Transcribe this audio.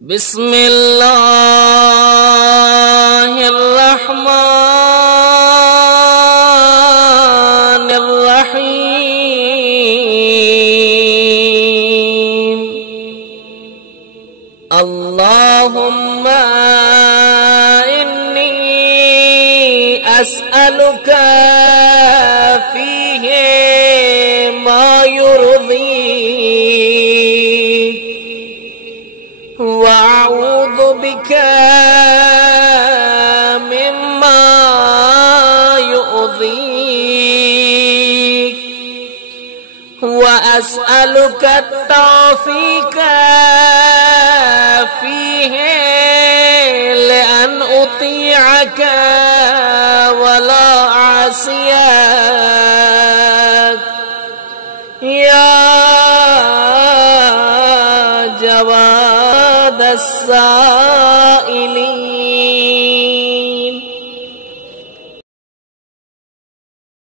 بسم الله الرحمن الرحيم. اللهم إني أسألك فيه ما يرضيك، وأعوذ بك مما يؤذيك، وأسألك التوفيق فيه لأن أطيعك ولا أعصيك يا جواد السائلين.